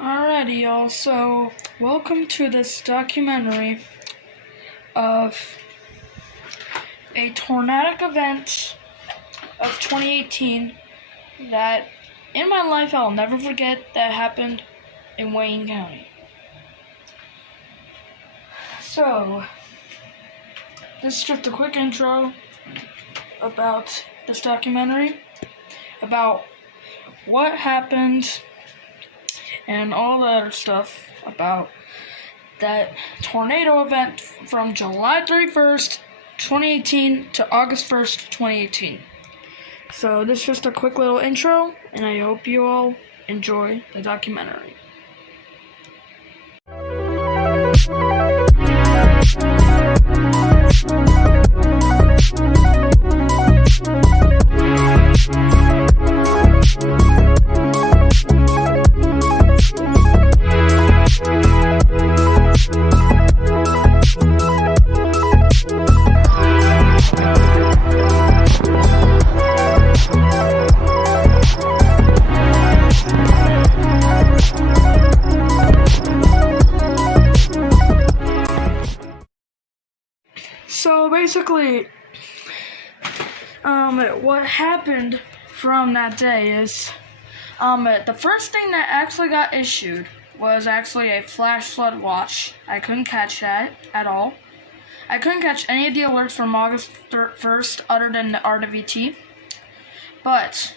Alrighty, y'all. So, welcome to this documentary of a tornadic event of 2018 that, in my life, I'll never forget that happened in Wayne County. So, this is just a quick intro about this documentary, about what happened, and all the other stuff about that tornado event from July 31st, 2018 to August 1st, 2018. So this is just a quick little intro, and I hope you all enjoy the documentary. So basically, what happened from that day is, the first thing that actually got issued was actually a flash flood watch. I couldn't catch that at all. I couldn't catch any of the alerts from August 1st other than the RWT. But,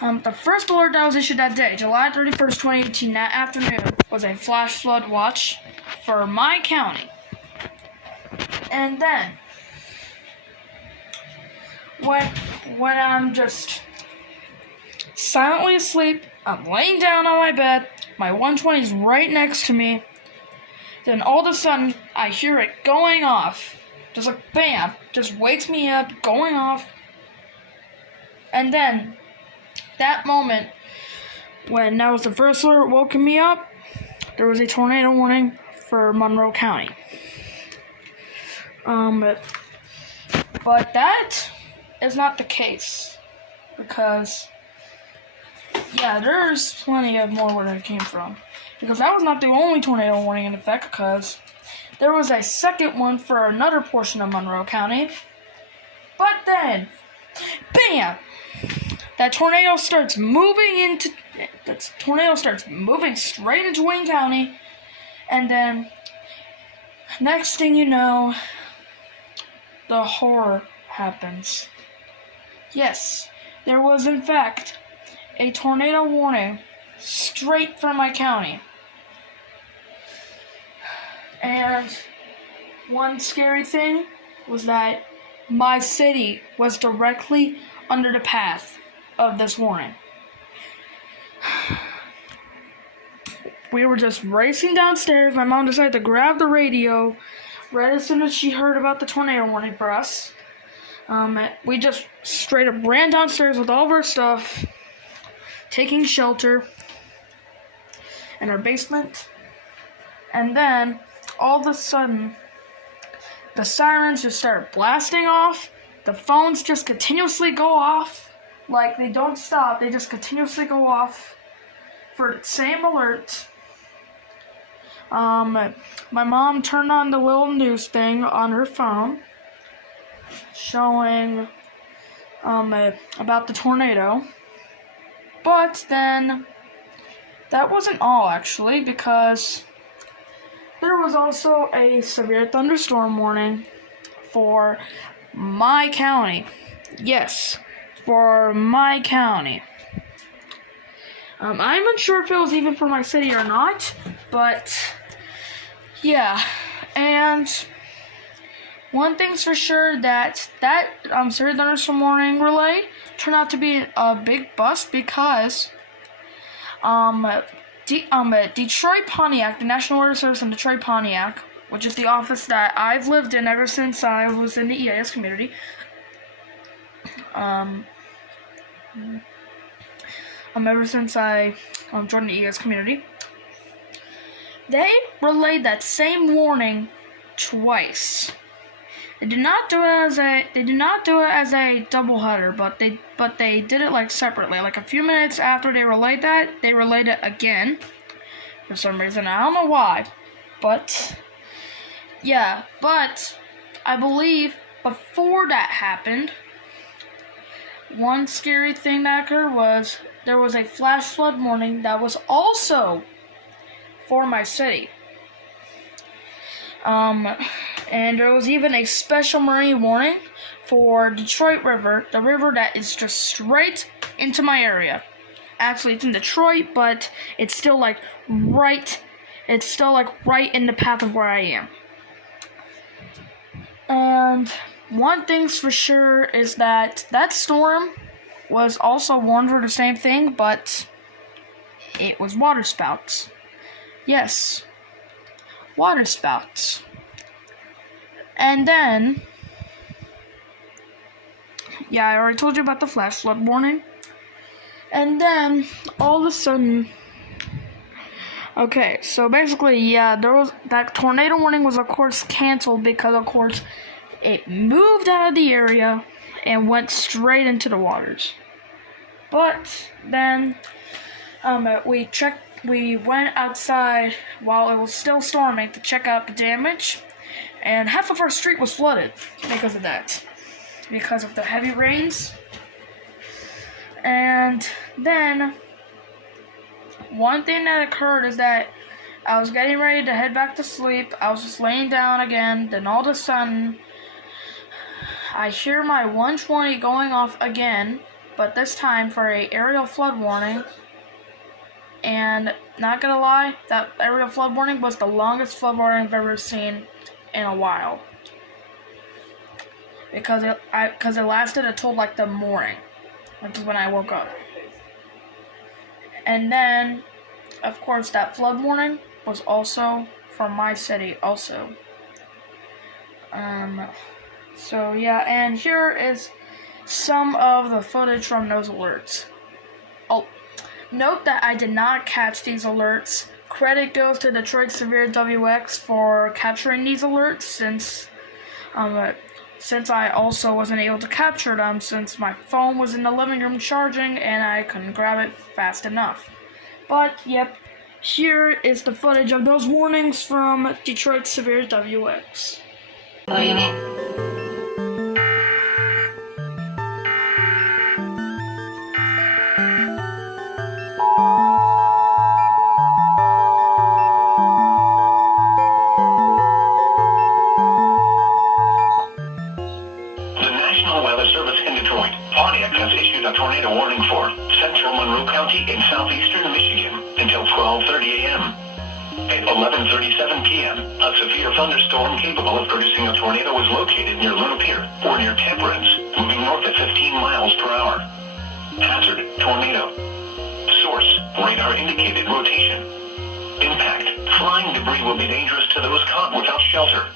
the first alert that was issued that day, July 31st, 2018, that afternoon, was a flash flood watch for my county. And then, when I'm just silently asleep, I'm laying down on my bed, my 120's right next to me, then all of a sudden, I hear it going off. Just like, bam, just wakes me up, going off. And then, that moment, when that was the first alert woken me up, there was a tornado warning for Monroe County. But that is not the case, because, yeah, there's plenty of more where that came from, because that was not the only tornado warning in effect, because there was a second one for another portion of Monroe County, but then, bam, that tornado starts moving straight into Wayne County, and then, next thing you know, the horror happens. Yes, there was in fact a tornado warning straight from my county. And one scary thing was that my city was directly under the path of this warning. We were just racing downstairs. My mom decided to grab the radio right as soon as she heard about the tornado warning for us. We just straight up ran downstairs with all of our stuff, taking shelter in our basement. And then, all of a sudden, the sirens just start blasting off. The phones just continuously go off. Like, they don't stop. They just continuously go off for the same alert. My mom turned on the little news thing on her phone, showing, about the tornado. But then, that wasn't all, actually, because there was also a severe thunderstorm warning for my county. Yes, for my county. I'm unsure if it was even for my city or not, but yeah. And one thing's for sure, that severe thunderstorm warning relay turned out to be a big bust, because Detroit Pontiac, the National Weather Service in Detroit Pontiac, which is the office that I've lived in ever since I was in the EAS community, ever since I joined the EAS community, they relayed that same warning twice. They did not do it as a doubleheader, but they did it like separately. Like a few minutes after they relayed that, they relayed it again for some reason. I don't know why, but yeah. But I believe before that happened, one scary thing that occurred was there was a flash flood warning that was also for my city. And there was even a special marine warning for Detroit River, the river that is just straight into my area. Actually, it's in Detroit, but it's still like right in the path of where I am. And one thing's for sure is that storm was also warned for the same thing, but it was waterspouts. Yes, waterspouts. And then, yeah, I already told you about the flash flood warning. And then, all of a sudden, okay, so basically, yeah, that tornado warning was, of course, canceled because, of course, it moved out of the area and went straight into the waters. But then, we went outside while it was still storming to check out the damage, and half of our street was flooded because of that, because of the heavy rains. And then, one thing that occurred is that I was getting ready to head back to sleep. I was just laying down again, then all of a sudden, I hear my 120 going off again, but this time for a aerial flood warning. And not gonna lie, that aerial flood warning was the longest flood warning I've ever seen in a while. Because it lasted until like the morning, which is when I woke up. And then, of course, that flood warning was also from my city also. So yeah, and here is some of the footage from those alerts. Oh, note that I did not catch these alerts. Credit goes to DetroitSevereWX for capturing these alerts since I also wasn't able to capture them since my phone was in the living room charging and I couldn't grab it fast enough. But, yep, here is the footage of those warnings from DetroitSevereWX. A tornado warning for central Monroe County in southeastern Michigan until 12:30 a.m. At 11:37 p.m., a severe thunderstorm capable of producing a tornado was located near Luna Pier or near Temperance, moving north at 15 miles per hour. Hazard, tornado. Source, radar indicated rotation. Impact, flying debris will be dangerous to those caught without shelter.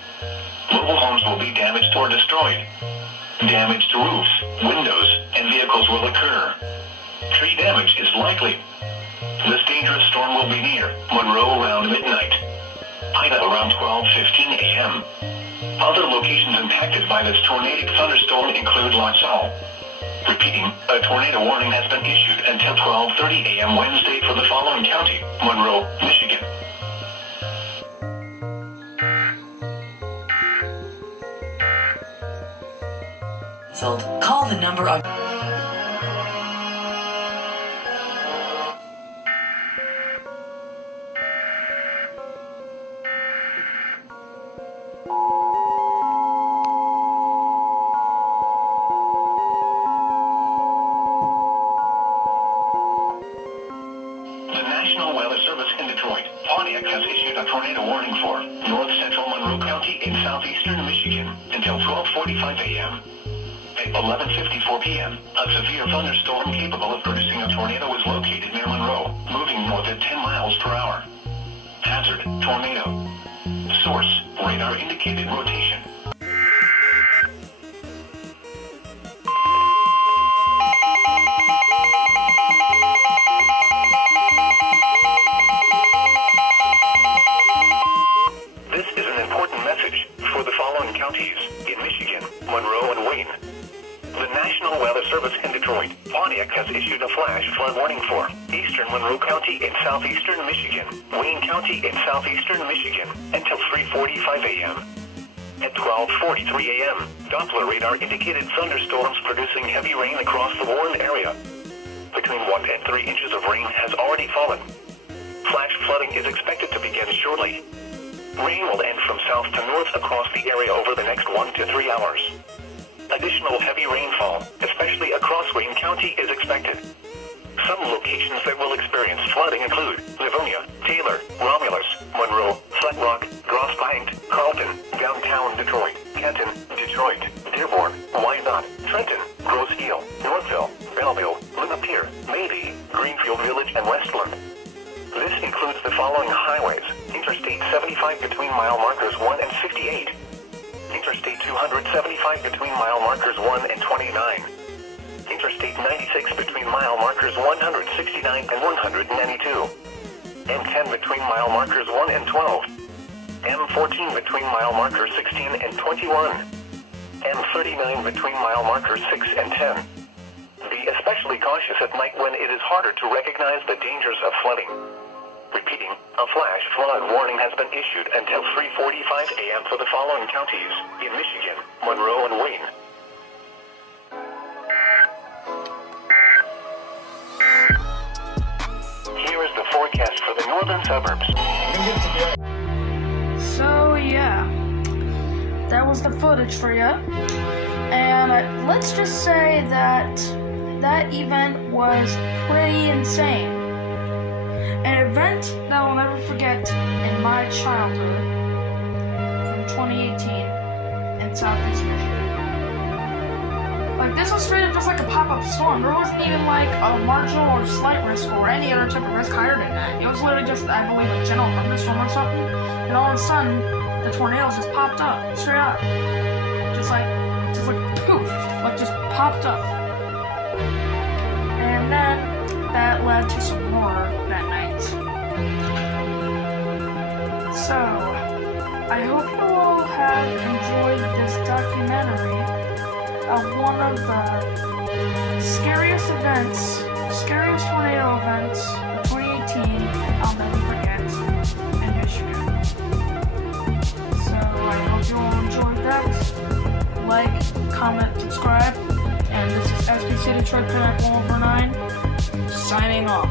Mobile homes will be damaged or destroyed. Damage to roofs, windows, and vehicles will occur. Tree damage is likely. This dangerous storm will be near Monroe around midnight. Ida around 12:15 a.m. Other locations impacted by this tornadic thunderstorm include La Salle. Repeating, a tornado warning has been issued until 12:30 a.m. Wednesday for the following county: Monroe, Michigan. Call the number on... The National Weather Service in Detroit, Pontiac has issued a tornado warning for north central Monroe County in southeastern Michigan until 12:45 a.m. At 11:54 p.m., a severe thunderstorm capable of producing a tornado was located near Monroe, moving north at 10 miles per hour. Hazard, tornado. Source, radar indicated rotation. This is an important message for the following counties in Michigan. southeastern Michigan, Wayne County in southeastern Michigan, until 3:45 a.m. At 12:43 a.m., Doppler radar indicated thunderstorms producing heavy rain across the warned area. Between 1 and 3 inches of rain has already fallen. Flash flooding is expected to begin shortly. Rain will end from south to north across the area over the next 1 to 3 hours. Additional heavy rainfall, especially across Wayne County, is expected. Some locations that will experience flooding include Livonia, Taylor, Romulus, Monroe, Flat Rock, Grosse Pointe, Carlton, downtown Detroit, Kenton, Detroit, Dearborn, Wyandotte, Trenton, Grosse Ile, Northville, Belleville, Lapeer, Mabee, Greenfield Village, and Westland. This includes the following highways: Interstate 75 between mile markers 1 and 58, Interstate 275 between mile markers 1 and 29, Interstate 96 between mile markers 169 and 192, M10 between mile markers 1 and 12, M14 between mile markers 16 and 21, M39 between mile markers 6 and 10. Be especially cautious at night when it is harder to recognize the dangers of flooding. Repeating, a flash flood warning has been issued until 3:45 a.m. for the following counties in Michigan, Monroe, and Wayne. Here is the forecast for the northern suburbs. So yeah, that was the footage for you. And let's just say that that event was pretty insane. An event that I'll never forget in my childhood from 2018 in Southeast Michigan. Like, this was straight up just like a pop-up storm. There wasn't even like a marginal or slight risk or any other type of risk higher than that. It was literally just, I believe, a general thunderstorm or something. And all of a sudden, the tornadoes just popped up, straight up. Just like poof, like just popped up. And then that led to some horror that night. So, I hope you all have enjoyed this documentary of one of the scariest tornado events of 2018 I'll never forget in Michigan. So, I hope you all enjoyed that. Like, comment, subscribe, and this is SBC Detroit Pinup 109, signing off.